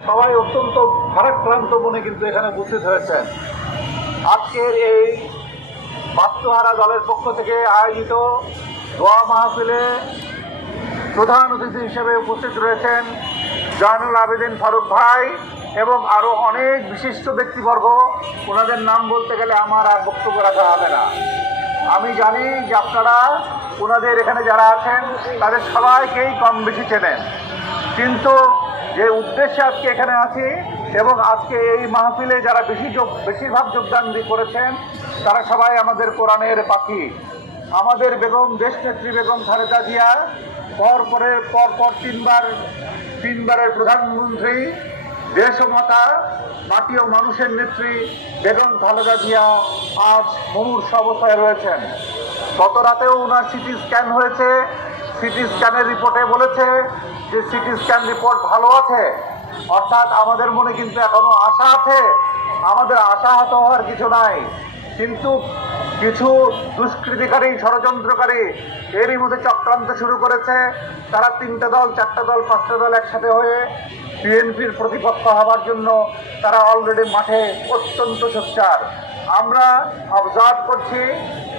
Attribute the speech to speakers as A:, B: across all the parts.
A: সবাই অত্যন্ত ভারাক্রান্ত মনে কিন্তু এখানে উপস্থিত হয়েছেন। আজকের এই বাস্তুহারা দলের পক্ষ থেকে আয়োজিত দোয়া মাহফিলে প্রধান অতিথি হিসেবে উপস্থিত রয়েছেন জয়নুল আবেদিন ফারুক ভাই এবং আরও অনেক বিশিষ্ট ব্যক্তিবর্গ। ওনাদের নাম বলতে গেলে আমার আর বক্তব্য রাখা হবে না। আমি জানি যে আপনারা ওনাদের এখানে যারা আছেন, তাদের সবাইকেই কম বেশি চেনেন। কিন্তু যে উদ্দেশ্যে আজকে এখানে আছি এবং আজকে এই মাহফিলে যারা বেশি যোগ বেশিরভাগ যোগদান করেছেন, তারা সবাই আমাদের কোরআনের পাখি। আমাদের বেগম, দেশনেত্রী বেগম খালেদা জিয়া, পর পরে, পর পর তিনবার, তিনবারের প্রধানমন্ত্রী, দেশমাতা মাটি ও মানুষের নেত্রী বেগম খালেদা জিয়া আজ মুমূর্ষ অবস্থায় রয়েছেন। গত রাতেও ওনার সিটি স্ক্যান হয়েছে। সিটি স্ক্যানের রিপোর্টে বলেছে যে সিটি স্ক্যান রিপোর্ট ভালো আছে। অর্থাৎ আমাদের মনে কিন্তু এখনও আশা আছে। আমাদের আশা আশাহত হওয়ার কিছু নাই। কিন্তু কিছু দুষ্কৃতিকারী, ষড়যন্ত্রকারী এরই মধ্যে চক্রান্ত শুরু করেছে। তারা তিনটা দল, চারটা দল, পাঁচটা দল একসাথে হয়ে বিএনপির প্রতিপক্ষ হওয়ার জন্য তারা অলরেডি মাঠে অত্যন্ত সোচ্চার। আমরা অবজার্ভ করছি,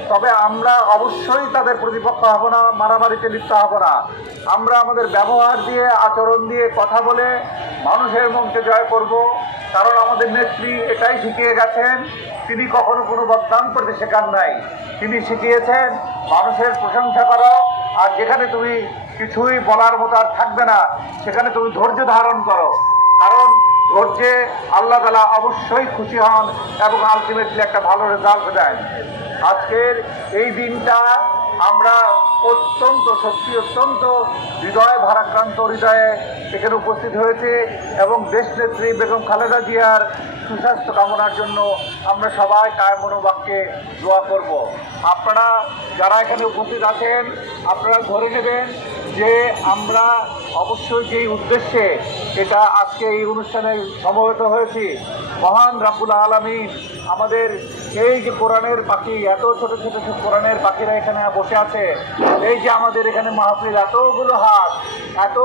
A: তবে আমরা অবশ্যই তাদের প্রতিপক্ষ হব না, মারামারিতে লিপ্ত হব না। আমরা আমাদের ব্যবহার দিয়ে, আচরণ দিয়ে কথা বলে মানুষের মনকে জয় করব। কারণ আমাদের নেত্রী এটাই শিখিয়ে গেছেন, তিনি কখনো কোনো বদনাম করতে শেখান নাই। তিনি শিখিয়েছেন, মানুষের প্রশংসা করো, আর যেখানে তুমি কিছুই বলার মতো আর থাকবে না, সেখানে তুমি ধৈর্য ধারণ করো। কারণ ধৈর্যে আল্লাহ তালা অবশ্যই খুশি হন এবং আলটিমেটলি একটা ভালো রেজাল্ট দেন। আজকের এই দিনটা আমরা অত্যন্ত সত্যি অত্যন্ত হৃদয়, ভারাক্রান্ত হৃদয়ে এখানে উপস্থিত হয়েছে এবং দেশনেত্রী বেগম খালেদা জিয়ার সুস্বাস্থ্য কামনার জন্য আমরা সবাই কায় মনোবাক্যে দোয়া করব। আপনারা যারা এখানে উপস্থিত আছেন, আপনারা ধরে নেবেন যে আমরা অবশ্যই যেই উদ্দেশ্যে এটা আজকে এই অনুষ্ঠানে সমবেত হয়েছি, মহান রাবুল আলমী আমাদের এই যে কোরআনের পাখি, এত ছোট ছোট ছোট কোরআনের পাখিরা এখানে বসে আছে, এই যে আমাদের এখানে মাহফিল, এতগুলো হাত, এত,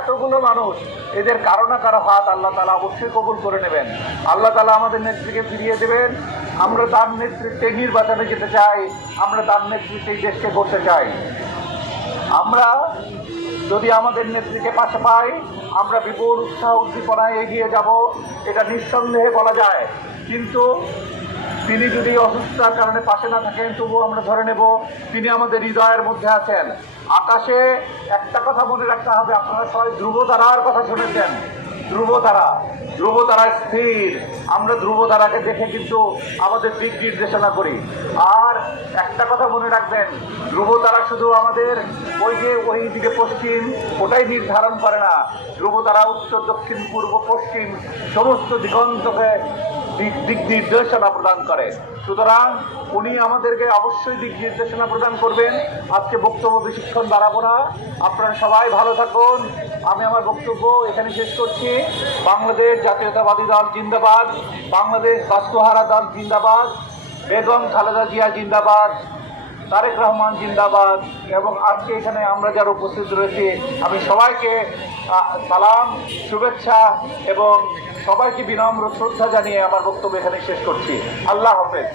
A: এতগুলো মানুষ, এদের কারও না কারও হাত আল্লাহ তালা অবশ্যই কবুল করে নেবেন। আল্লাহ তালা আমাদের নেত্রীকে ফিরিয়ে দেবেন, আমরা তার নেতৃত্বে নির্বাচনে যেতে চাই, আমরা তার নেতৃত্বে দেশকে করতে চাই। আমরা যদি আমাদের নেত্রীকে পাশে পাই, আমরা বিপুল উৎসাহ উদ্দীপনায় এগিয়ে যাব, এটা নিঃসন্দেহে বলা যায়। কিন্তু তিনি যদি অসুস্থতার কারণে পাশে না থাকেন, তবুও আমরা ধরে নেব, তিনি আমাদের হৃদয়ের মধ্যে আছেন। আকাশে একটা কথা মনে রাখতে হবে, আপনারা সবাই ধ্রুব ধ্রুবতারার কথা শুনেছেন। ধ্রুবতারা ধ্রুবতারা স্থির। আমরা ধ্রুবতারাকে দেখে কিন্তু আমাদের দিক নির্দেশনা করি। আর একটা কথা মনে রাখবেন, ধ্রুবতারা শুধু আমাদের ওই যে ওই দিকে পশ্চিম, ওটাই নির্ধারণ করে না। ধ্রুবতারা উত্তর, দক্ষিণ, পূর্ব, পশ্চিম, সমস্ত দিগন্তকে দিক নির্দেশনা প্রদান করে। সুতরাং উনি আমাদেরকে অবশ্যই দিক নির্দেশনা প্রদান করবেন। আজকে বক্তব্য বেশিক্ষণ বাড়াবো না। আপনারা সবাই ভালো থাকুন। আমি আমার বক্তব্য এখানে শেষ করছি। বাংলাদেশ জাতীয়তাবাদী দল জিন্দাবাদ। বাংলাদেশ বাস্তুহারা দল জিন্দাবাদ। বেগম খালেদা জিয়া জিন্দাবাদ। তারেক রহমান জিন্দাবাদ। এবং আজকে এখানে আমরা যারা উপস্থিত রয়েছি, আমি সবাইকে সালাম, শুভেচ্ছা এবং সবাইকে বিনম্র শ্রদ্ধা জানিয়ে আমার বক্তব্য এখানে শেষ করছি। আল্লাহ হাফেজ।